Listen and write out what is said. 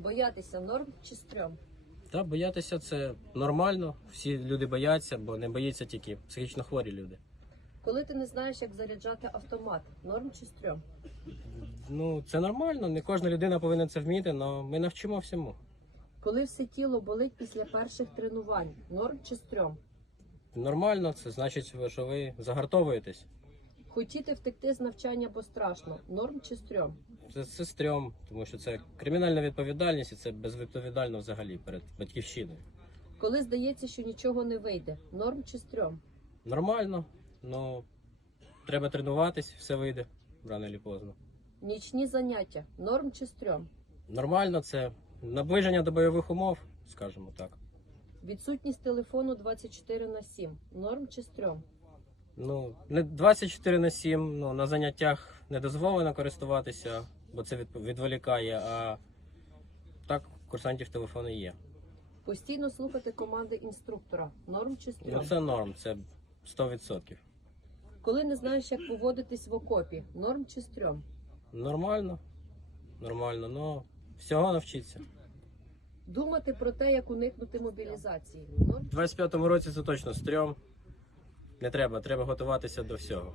Боятися норм чи стрьом? Та боятися це нормально. Всі люди бояться, бо не боїться тільки психічно хворі люди. Коли ти не знаєш, як заряджати автомат, норм чи стрьом? Ну, це нормально, не кожна людина повинна це вміти, але ми навчимо всьому. Коли все тіло болить після перших тренувань, норм чи стрьом? Нормально, це значить, що ви загартовуєтесь. Хотіти втекти з навчання, бо страшно, норм чи стрьом? Це, це стрьом, тому що це кримінальна відповідальність і це безвідповідально взагалі перед батьківщиною. Коли здається, що нічого не вийде, норм чи стрьом? Нормально, але треба тренуватись, все вийде рано чи поздно. Нічні заняття, норм чи стрьом? Нормально, це наближення до бойових умов, скажімо так. Відсутність телефону 24 на 7, норм чи стрьом? Ну, не 24 на 7, ну, на заняттях не дозволено користуватися, бо це від- відволікає, а так, курсантів телефони є. Постійно слухати команди інструктора, норм чи Ну, стрьом? це норм, це 100%. Коли не знаєш, як поводитись в окопі, норм чи стрьом? Нормально, нормально, але всього навчиться. Думати про те, як уникнути мобілізації, норм У 25-му році це точно стрьом. Не треба, треба готуватися до всього.